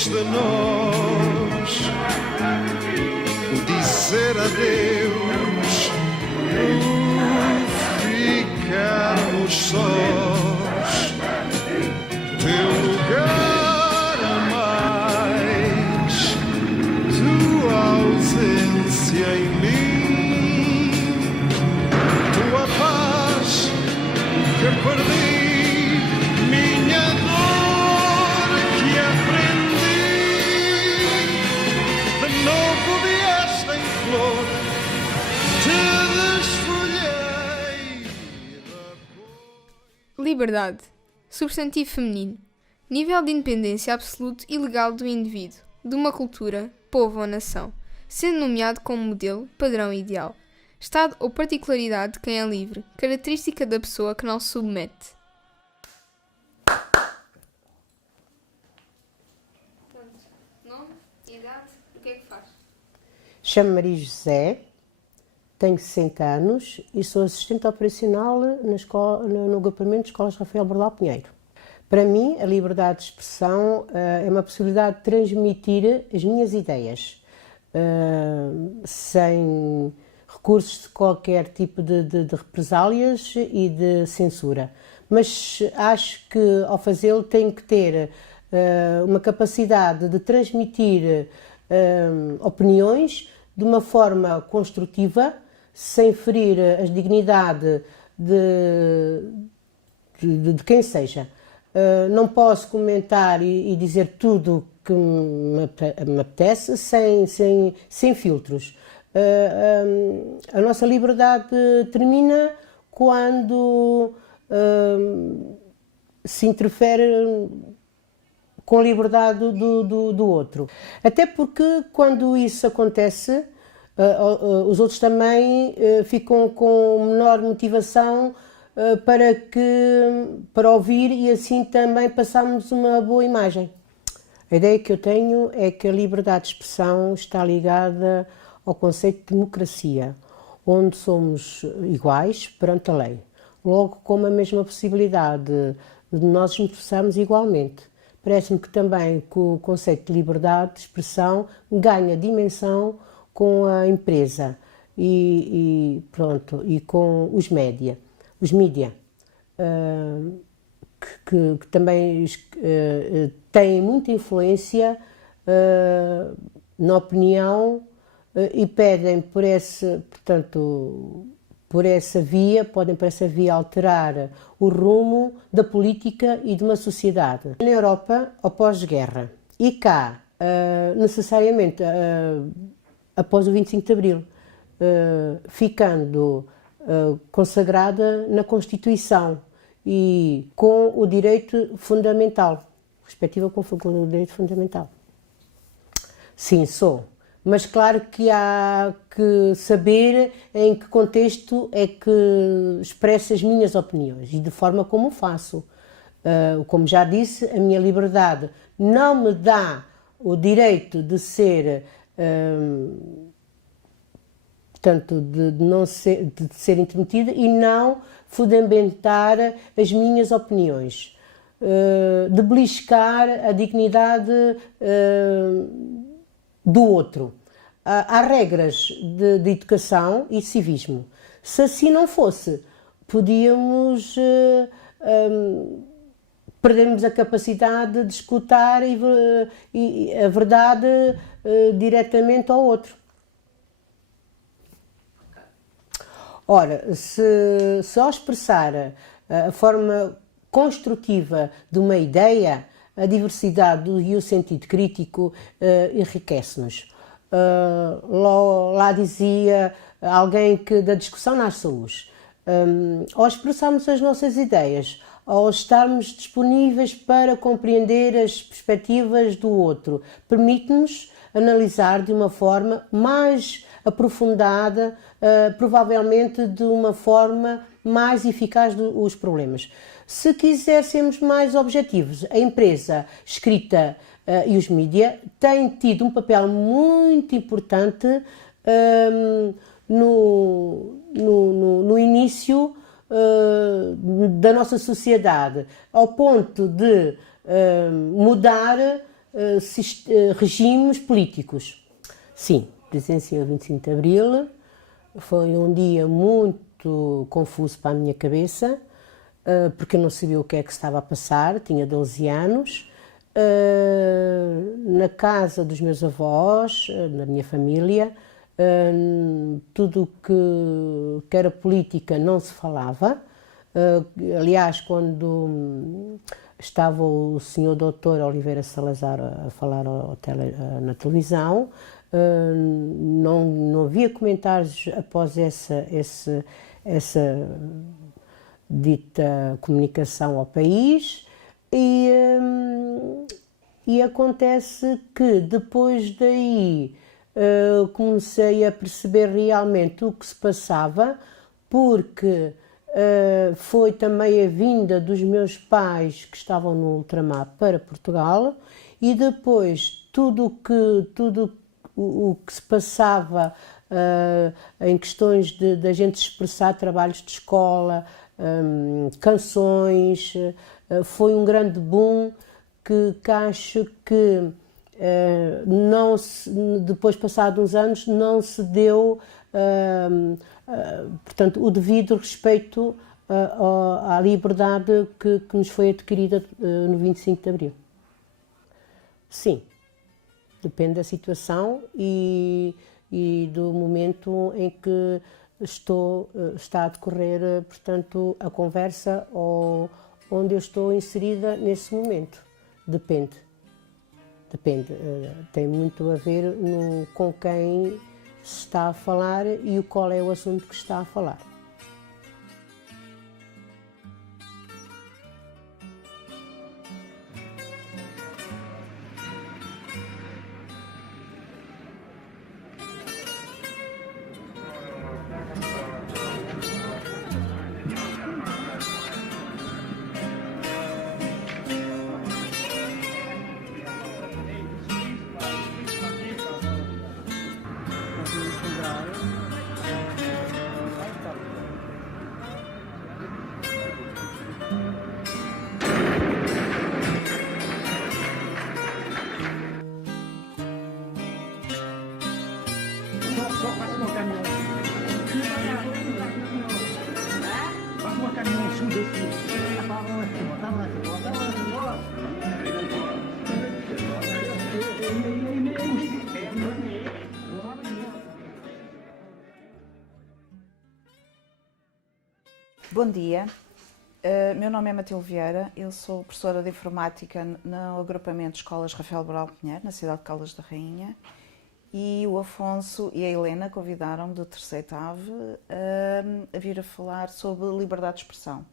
depois de nós o dizer adeus, o ficarmos sós, teu lugar a mais, tua ausência em mim, tua paz que perdi. Liberdade. Substantivo feminino. Nível de independência absoluto e legal do indivíduo, de uma cultura, povo ou nação, sendo nomeado como modelo, padrão e ideal. Estado ou particularidade de quem é livre, característica da pessoa que não se submete. Nome, idade, o que é que faz? Chamo-me Maria José, tenho 60 anos e sou assistente operacional no agrupamento de escolas Rafael Bordal Pinheiro. Para mim, a liberdade de expressão é uma possibilidade de transmitir as minhas ideias, sem recursos de qualquer tipo de represálias e de censura. Mas acho que, ao fazê-lo, tenho que ter uma capacidade de transmitir opiniões de uma forma construtiva, sem ferir a dignidade de quem seja. Não posso comentar e dizer tudo que me apetece sem filtros. A nossa liberdade termina quando se interfere com a liberdade do outro. Até porque quando isso acontece, os outros também ficam com menor motivação para ouvir e assim também passarmos uma boa imagem. A ideia que eu tenho é que a liberdade de expressão está ligada ao conceito de democracia, onde somos iguais perante a lei, logo com a mesma possibilidade de nós nos expressarmos igualmente. Parece-me que também que o conceito de liberdade de expressão ganha dimensão com a empresa e com os mídia, que também têm muita influência na opinião e pedem por essa via, podem por essa via alterar o rumo da política e de uma sociedade. Na Europa, após guerra, e cá, necessariamente após o 25 de Abril, ficando consagrada na Constituição e com o direito fundamental, respectiva com o direito fundamental. Sim, sou. Mas claro que há que saber em que contexto é que expresso as minhas opiniões e de forma como o faço. Como já disse, a minha liberdade não me dá o direito de ser, de ser intermetida e não fundamentar as minhas opiniões, de beliscar a dignidade do outro. Há regras de educação e civismo. Se assim não fosse, podíamos perdermos a capacidade de escutar e a verdade diretamente ao outro. Ora, se ao expressar a forma construtiva de uma ideia, a diversidade e o sentido crítico enriquece-nos. Lá dizia alguém que da discussão nasce a luz. Ao expressarmos as nossas ideias, ao estarmos disponíveis para compreender as perspectivas do outro, permite-nos analisar de uma forma mais aprofundada, provavelmente de uma forma mais eficaz os problemas. Se quiséssemos mais objetivos, a imprensa escrita e os mídia têm tido um papel muito importante no início da nossa sociedade, ao ponto de mudar regimes políticos. Sim, presenciei o 25 de Abril, foi um dia muito confuso para a minha cabeça, porque eu não sabia o que é que estava a passar, tinha 12 anos, na casa dos meus avós, na minha família, tudo que era política não se falava. Aliás, quando estava o senhor doutor Oliveira Salazar a falar na televisão, não havia comentários após essa dita comunicação ao país e acontece que depois daí comecei a perceber realmente o que se passava, porque foi também a vinda dos meus pais que estavam no ultramar para Portugal e depois tudo o que se passava em questões de a gente expressar trabalhos de escola, canções, foi um grande boom que acho que depois, passados uns anos, não se deu portanto, o devido respeito à liberdade que nos foi adquirida no 25 de Abril. Sim, depende da situação e do momento em que está a decorrer, portanto, a conversa ou onde eu estou inserida nesse momento. Depende. Tem muito a ver com quem se está a falar e qual é o assunto que se está a falar. Bom dia, meu nome é Matilde Vieira, eu sou professora de Informática no agrupamento de Escolas Rafael Cabral Pinheiro, na cidade de Caldas da Rainha, e o Afonso e a Helena convidaram-me do terceiro TAV a vir a falar sobre liberdade de expressão.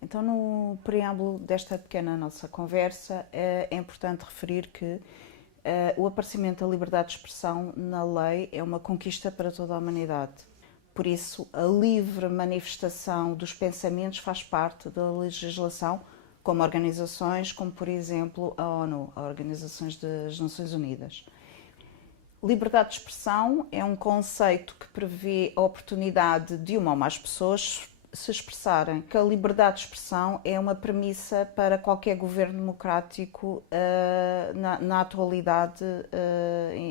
Então, no preâmbulo desta pequena nossa conversa, é importante referir que o aparecimento da liberdade de expressão na lei é uma conquista para toda a humanidade. Por isso, a livre manifestação dos pensamentos faz parte da legislação, como organizações como, por exemplo, a ONU, a Organizações das Nações Unidas. Liberdade de expressão é um conceito que prevê a oportunidade de uma ou mais pessoas se expressarem. Que a liberdade de expressão é uma premissa para qualquer governo democrático na atualidade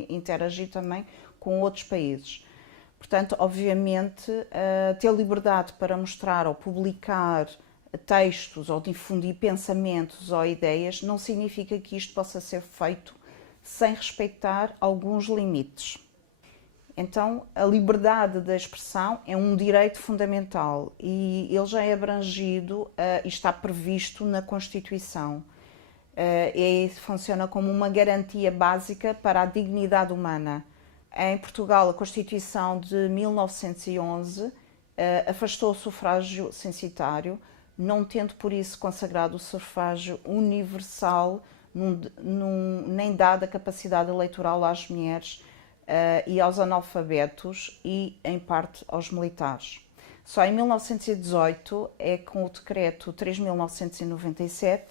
interagir também com outros países. Portanto, obviamente, ter liberdade para mostrar ou publicar textos ou difundir pensamentos ou ideias não significa que isto possa ser feito sem respeitar alguns limites. Então, a liberdade da expressão é um direito fundamental e ele já é abrangido e está previsto na Constituição. E funciona como uma garantia básica para a dignidade humana. Em Portugal, a Constituição de 1911 afastou o sufrágio censitário, não tendo por isso consagrado o sufrágio universal, nem dado a capacidade eleitoral às mulheres e aos analfabetos e, em parte, aos militares. Só em 1918 é com o decreto 3.997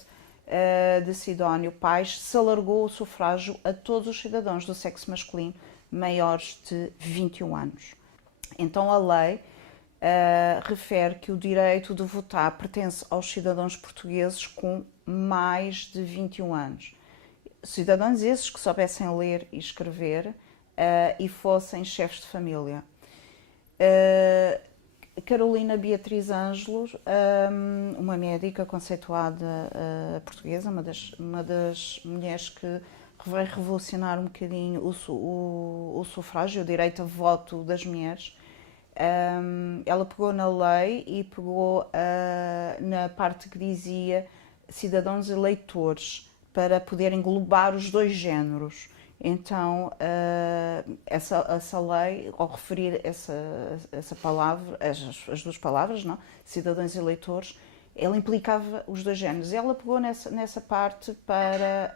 de Sidónio Pais se alargou o sufrágio a todos os cidadãos do sexo masculino maiores de 21 anos. Então a lei refere que o direito de votar pertence aos cidadãos portugueses com mais de 21 anos. cidadãos esses que soubessem ler e escrever e fossem chefes de família. Carolina Beatriz Ângelos, uma médica conceituada portuguesa, uma das mulheres que vai revolucionar um bocadinho o sufrágio, o direito a voto das mulheres. Ela pegou na lei e pegou na parte que dizia cidadãos eleitores, para poder englobar os dois géneros. Então, essa lei, ao referir essa palavra, as duas palavras, não? Cidadãos eleitores, ela implicava os dois géneros. Ela pegou nessa parte para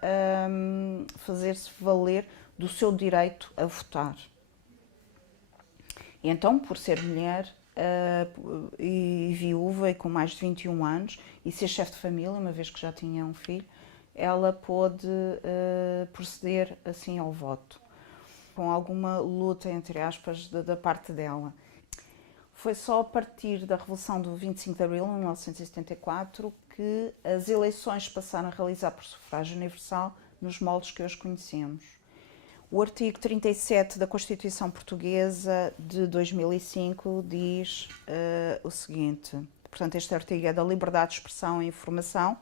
fazer-se valer do seu direito a votar. E então, por ser mulher e viúva e com mais de 21 anos, e ser chefe de família, uma vez que já tinha um filho, ela pôde proceder assim ao voto, com alguma luta, entre aspas, da parte dela. Foi só a partir da Revolução do 25 de Abril, em 1974, que as eleições passaram a realizar por sufrágio universal nos moldes que hoje conhecemos. O artigo 37 da Constituição Portuguesa de 2005 diz o seguinte, portanto este artigo é da liberdade de expressão e informação,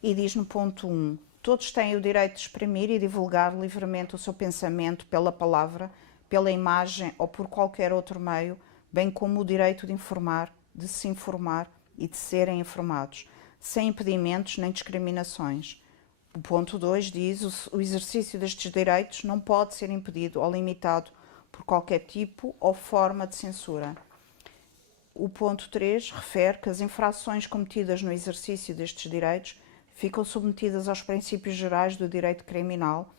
e diz no ponto 1, todos têm o direito de exprimir e divulgar livremente o seu pensamento pela palavra, pela imagem ou por qualquer outro meio, bem como o direito de informar, de se informar e de serem informados, sem impedimentos nem discriminações. O ponto 2 diz o exercício destes direitos não pode ser impedido ou limitado por qualquer tipo ou forma de censura. O ponto 3 refere que as infrações cometidas no exercício destes direitos ficam submetidas aos princípios gerais do direito criminal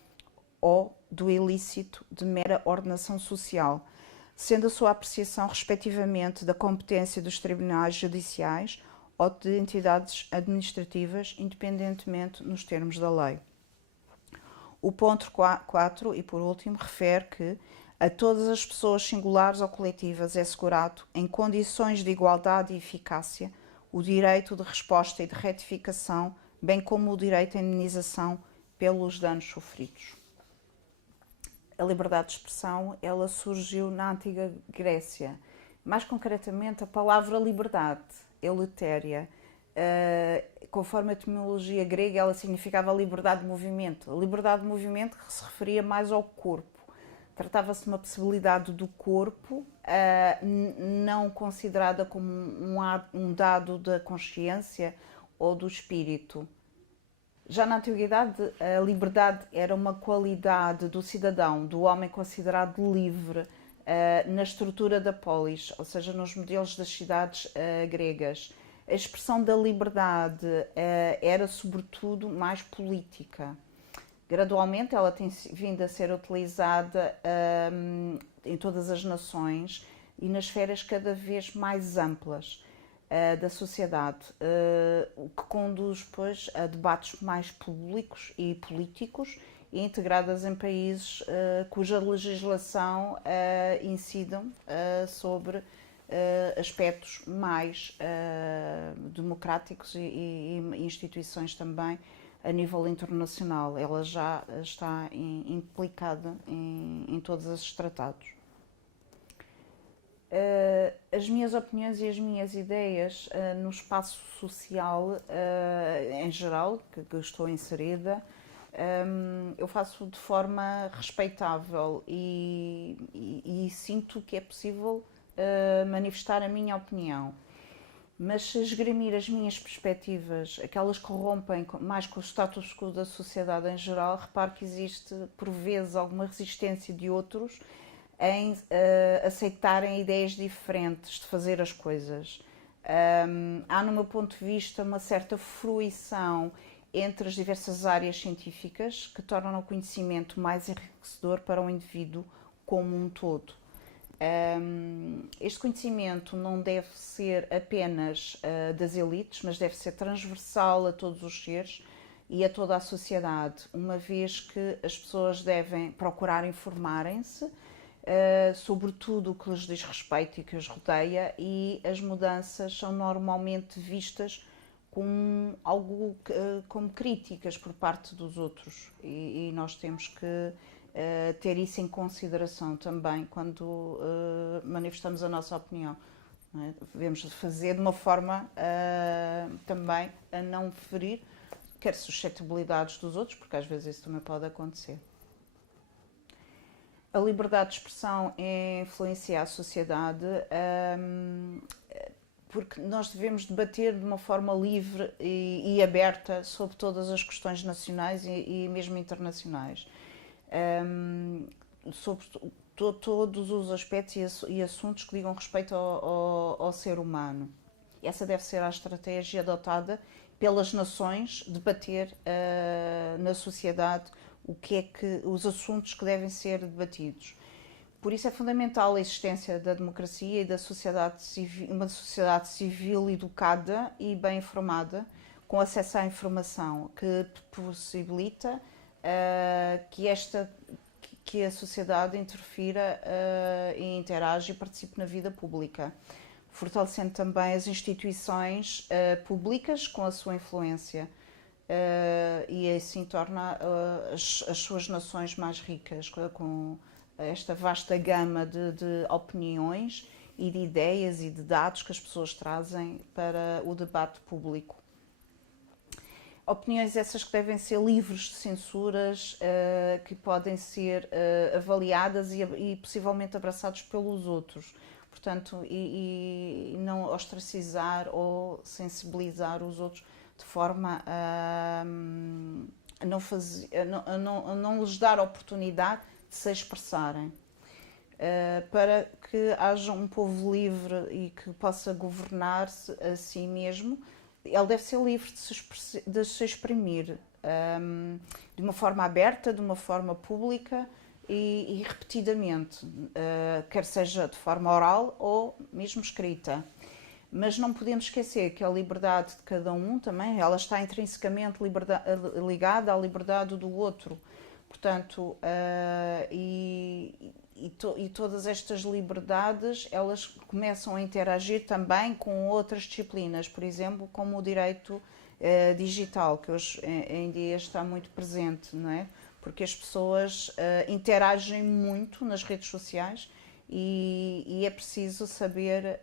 ou do ilícito de mera ordenação social, sendo a sua apreciação respectivamente da competência dos tribunais judiciais ou de entidades administrativas, independentemente nos termos da lei. O ponto 4, e por último, refere que a todas as pessoas singulares ou coletivas é assegurado, em condições de igualdade e eficácia, o direito de resposta e de retificação, bem como o direito à indenização pelos danos sofridos. A liberdade de expressão, ela surgiu na antiga Grécia. Mais concretamente, a palavra liberdade, eletéria, conforme a etimologia grega, ela significava liberdade de movimento. A liberdade de movimento que se referia mais ao corpo. Tratava-se de uma possibilidade do corpo, não considerada como um dado da consciência ou do espírito. Já na antiguidade, a liberdade era uma qualidade do cidadão, do homem considerado livre, na estrutura da polis, ou seja, nos modelos das cidades gregas. A expressão da liberdade era, sobretudo, mais política. Gradualmente, ela tem vindo a ser utilizada em todas as nações e nas esferas cada vez mais amplas da sociedade, o que conduz, pois, a debates mais públicos e políticos e integradas em países cuja legislação incidam sobre aspectos mais democráticos e instituições também a nível internacional. Ela já está implicada em todos esses tratados. As minhas opiniões e as minhas ideias no espaço social em geral, que estou inserida, eu faço de forma respeitável e sinto que é possível manifestar a minha opinião. Mas se esgrimir as minhas perspectivas, aquelas que rompem mais com o status quo da sociedade em geral, reparo que existe, por vezes, alguma resistência de outros em aceitarem ideias diferentes de fazer as coisas. Há, no meu ponto de vista, uma certa fruição entre as diversas áreas científicas que tornam o conhecimento mais enriquecedor para o indivíduo como um todo. Este conhecimento não deve ser apenas das elites, mas deve ser transversal a todos os seres e a toda a sociedade, uma vez que as pessoas devem procurar informarem-se sobre tudo o que lhes diz respeito e que os rodeia, e as mudanças são normalmente vistas como algo como críticas por parte dos outros, e nós temos que ter isso em consideração também quando manifestamos a nossa opinião. Não é? Devemos fazer de uma forma também a não ferir quer suscetibilidades dos outros, porque às vezes isso também pode acontecer. A liberdade de expressão influencia a sociedade, porque nós devemos debater de uma forma livre e aberta sobre todas as questões nacionais e mesmo internacionais, sobre todos os aspectos e assuntos que digam respeito ao ser humano. Essa deve ser a estratégia adotada pelas nações, debater na sociedade os assuntos que devem ser debatidos. Por isso é fundamental a existência da democracia e da sociedade civil, uma sociedade civil educada e bem informada, com acesso à informação, que possibilita que a sociedade interfira e interaja e participe na vida pública, fortalecendo também as instituições públicas com a sua influência e assim torna as suas nações mais ricas, com esta vasta gama de opiniões e de ideias e de dados que as pessoas trazem para o debate público. Opiniões essas que devem ser livres de censuras, que podem ser avaliadas e possivelmente abraçadas pelos outros. Portanto, e não ostracizar ou sensibilizar os outros de forma a não lhes dar a oportunidade de se expressarem. Para que haja um povo livre e que possa governar-se a si mesmo, ele deve ser livre de se exprimir de uma forma aberta, de uma forma pública e repetidamente, quer seja de forma oral ou mesmo escrita. Mas não podemos esquecer que a liberdade de cada um também, ela está intrinsecamente ligada à liberdade do outro. Portanto, todas estas liberdades, elas começam a interagir também com outras disciplinas, por exemplo, como o direito digital, que hoje em dia está muito presente, não é? Porque as pessoas interagem muito nas redes sociais e é preciso saber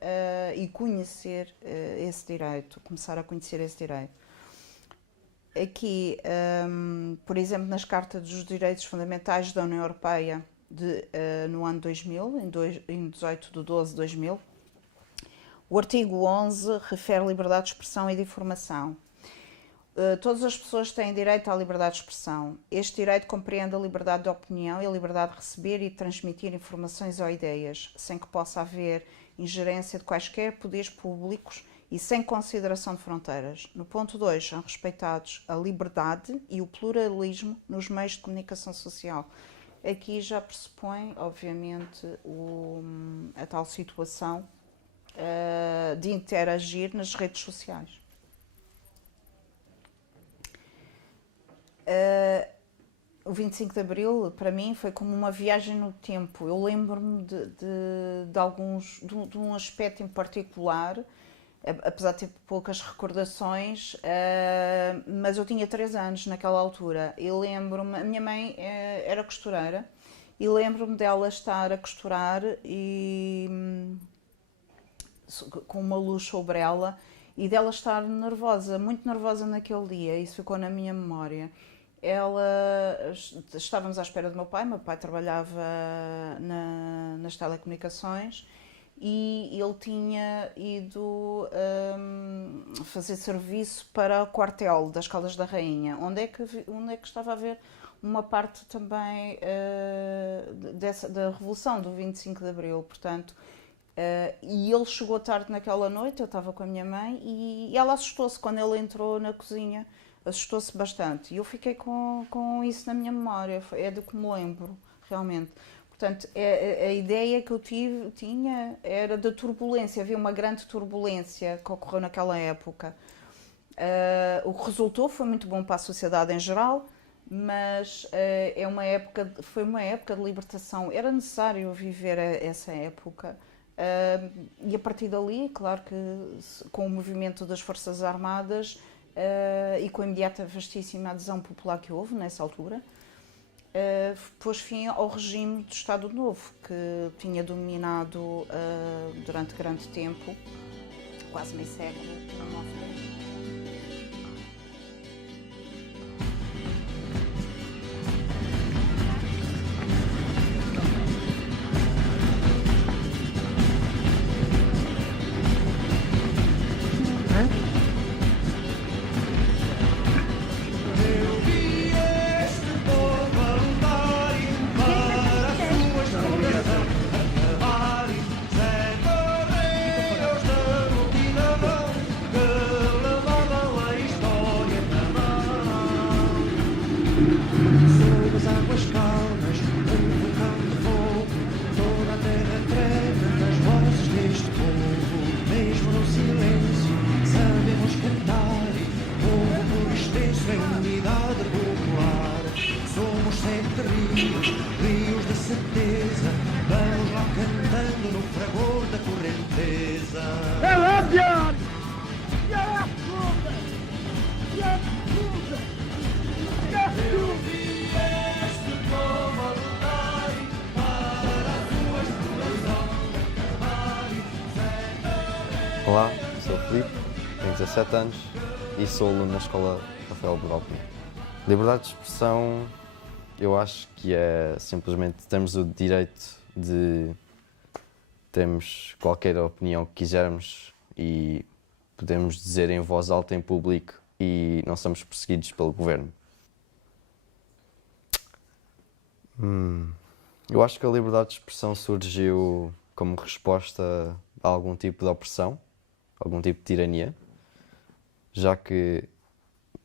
e conhecer esse direito, começar a conhecer esse direito. Aqui, por exemplo, nas Cartas dos Direitos Fundamentais da União Europeia, no ano 2000, em 18 de 12 de 2000, o artigo 11 refere à liberdade de expressão e de informação. Todas as pessoas têm direito à liberdade de expressão. Este direito compreende a liberdade de opinião e a liberdade de receber e de transmitir informações ou ideias, sem que possa haver ingerência de quaisquer poderes públicos e sem consideração de fronteiras. No ponto 2, são respeitados a liberdade e o pluralismo nos meios de comunicação social. Aqui já pressupõe, obviamente, a tal situação de interagir nas redes sociais. O 25 de Abril, para mim, foi como uma viagem no tempo. Eu lembro-me de um aspecto em particular, apesar de ter poucas recordações, mas eu tinha 3 anos naquela altura. Eu lembro-me, a minha mãe era costureira, e lembro-me dela estar a costurar com uma luz sobre ela, e dela estar nervosa, muito nervosa naquele dia. Isso ficou na minha memória. Estávamos à espera do meu pai trabalhava nas telecomunicações e ele tinha ido fazer serviço para o quartel das Caldas da Rainha, onde é que estava a haver uma parte também da Revolução do 25 de Abril, portanto, e ele chegou tarde naquela noite, eu estava com a minha mãe e ela assustou-se quando ele entrou na cozinha. Assustou-se bastante e eu fiquei com isso na minha memória, é do que me lembro, realmente. Portanto, a ideia que eu tinha era da turbulência, havia uma grande turbulência que ocorreu naquela época. O que resultou foi muito bom para a sociedade em geral, mas foi uma época de libertação, era necessário viver essa época E a partir dali, claro que com o movimento das Forças Armadas e com a imediata vastíssima adesão popular que houve nessa altura, pôs fim ao regime do Estado Novo, que tinha dominado durante grande tempo, quase meio século, a nossa terra. Sob as águas calmas, um vulcão de fogo, toda a terra treme nas vozes deste povo. Mesmo no silêncio, sabemos cantar, povo por extenso em unidade popular. Somos 7 rios, rios de certeza, vamos lá cantando no fragor da correnteza. Olá, sou o Filipe, tenho 17 anos e sou aluno na Escola Rafael Bral Pinheiro. Liberdade de expressão, eu acho que é simplesmente termos o direito de termos qualquer opinião que quisermos e podemos dizer em voz alta em público e não somos perseguidos pelo governo. Eu acho que a liberdade de expressão surgiu como resposta a algum tipo de opressão, algum tipo de tirania, já que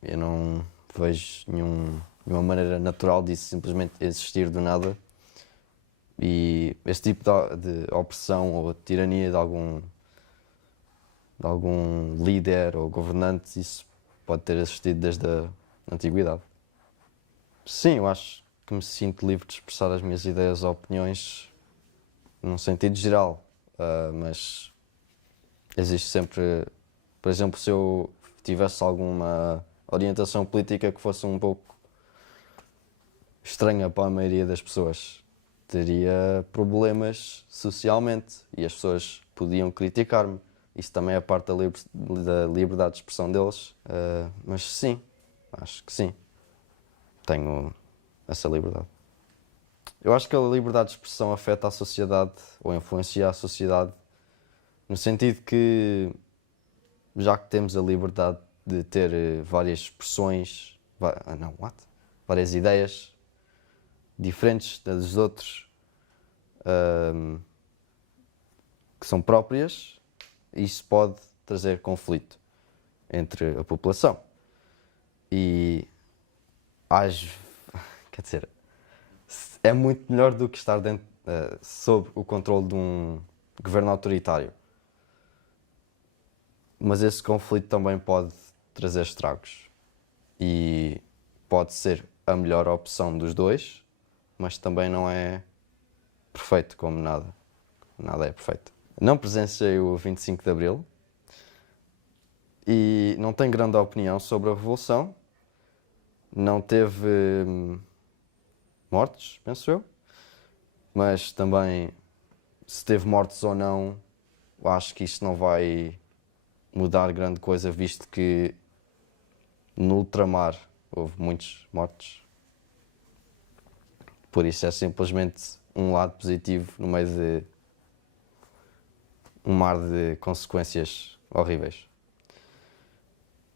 eu não vejo nenhuma maneira natural disso simplesmente existir do nada, e este tipo de opressão ou de tirania de algum líder ou governante, isso pode ter existido desde a antiguidade. Sim, eu acho que me sinto livre de expressar as minhas ideias ou opiniões num sentido geral, mas existe sempre, por exemplo, se eu tivesse alguma orientação política que fosse um pouco estranha para a maioria das pessoas, teria problemas socialmente e as pessoas podiam criticar-me. Isso também é parte da liberdade de expressão deles, mas sim, acho que sim, tenho essa liberdade. Eu acho que a liberdade de expressão afeta a sociedade ou influencia a sociedade no sentido que, já que temos a liberdade de ter várias expressões, várias ideias diferentes das dos outros, que são próprias, isso pode trazer conflito entre a população. E quer dizer, é muito melhor do que estar sob o controle de um governo autoritário. Mas esse conflito também pode trazer estragos. E pode ser a melhor opção dos dois, mas também não é perfeito, como nada. Nada é perfeito. Não presenciei o 25 de Abril e não tenho grande opinião sobre a Revolução. Não teve mortes, penso eu, mas também, se teve mortes ou não, acho que isto não vai mudar grande coisa, visto que no ultramar houve muitos mortos. Por isso é simplesmente um lado positivo no meio de um mar de consequências horríveis.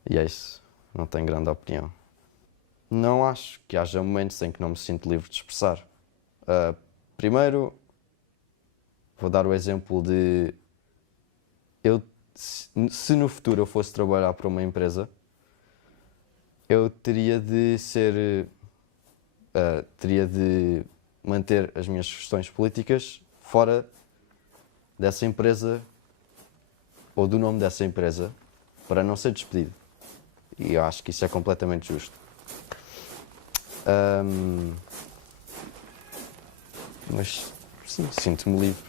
E é isso, não tenho grande opinião. Não acho que haja momentos em que não me sinto livre de expressar. Primeiro, vou dar o exemplo de se no futuro eu fosse trabalhar para uma empresa, eu teria de manter as minhas questões políticas fora dessa empresa ou do nome dessa empresa para não ser despedido. E eu acho que isso é completamente justo. Mas sim, sinto-me livre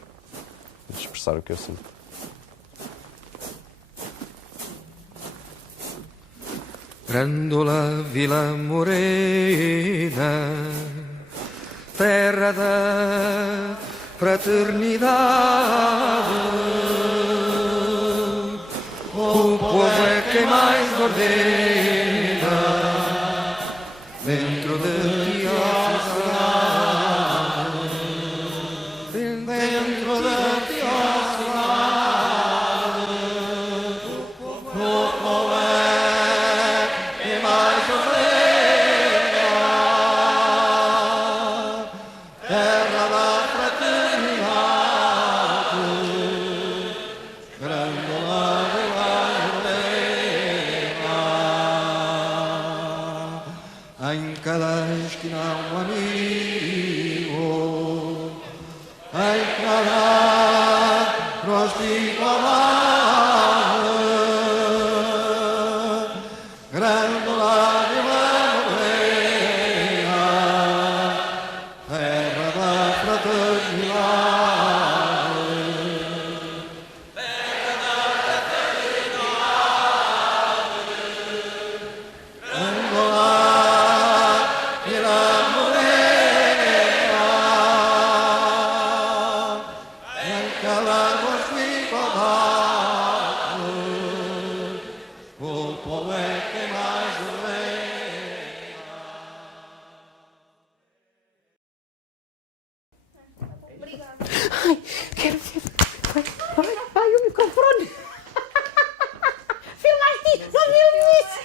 de expressar. expressar o que eu sinto. Grândola Vila Morena, terra da fraternidade, o povo é quem mais ordena dentro de ti, ó cidade, dentro de ti, ó cidade, o povo é quem mais ordena, terra da fraternidade, Grândola Vila Morena. Em cada esquina um amigo, em cada rosto igualdade, Grândola Vila Morena, terra da fraternidade. Grândola Vila Morena, em cada rosto igualdade, o povo é quem mais ordena. Quero ver. Ai, o microfone! Filmaste isso! Não viu isso!